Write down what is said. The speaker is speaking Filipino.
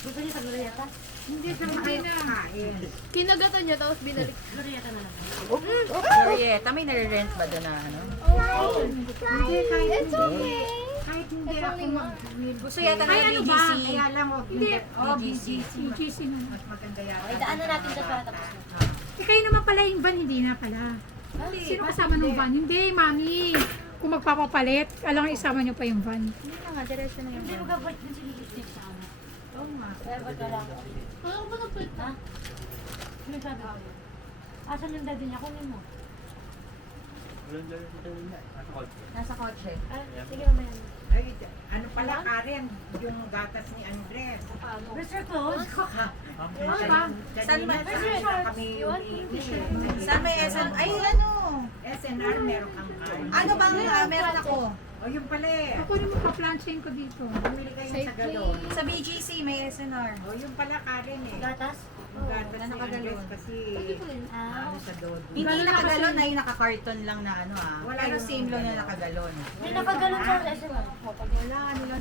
Gusto niya sa Glorieta? Hindi siya makakain. Kinagatan niya tapos binalik. Glorieta na lang. Glorieta, may nare-rent ba doon na ano? Hindi, kahit It's hindi. okay. Kahit hindi It's ako only one. Gusto yata Ay, ng ano ba? BGC. Kaya lang, oh, Hindi. Oh, BGC. BGC na. Mas maganda yata. Ay, daanan natin dyan para tapos na. Eh, kayo naman pala yung van, hindi na pala. Sino kasama ng van? Hindi, mami. Kung magpapapalit, alam nga isama niyo pa yung van. Hindi na nga, diretso na yung Hindi mag-abort din si Lilith sa amin. Oo nga. Kaya ba't ka lang? Ano ba nagplit? Ha? Ano sabi ko? Asan yung daddy niya? Kunin mo. nasa kotse. Ah, sige mamaya. Ay, ano pala, Karen, yung gatas ni Andres. Mr. Close? Ano ba? Saan ba? Kami yung Saan may SN? Ay, ano? SNR, meron kang card. Ano bang meron ako? O, yung pala eh. Ako rin pa-planchain ko dito. Bumili kayo sa galon. Sa BGC, may SNR. O, yung pala, Karen eh. Gatas? Yung gatas wala ni nakagalon. Andres kasi Ah. ano sa Dodo. Hindi nakagalon na yung naka-carton lang na ano ah. Wala Pero yung same lang na galon. nakagalon. May nakagalon sa SMR. Wala, ano lang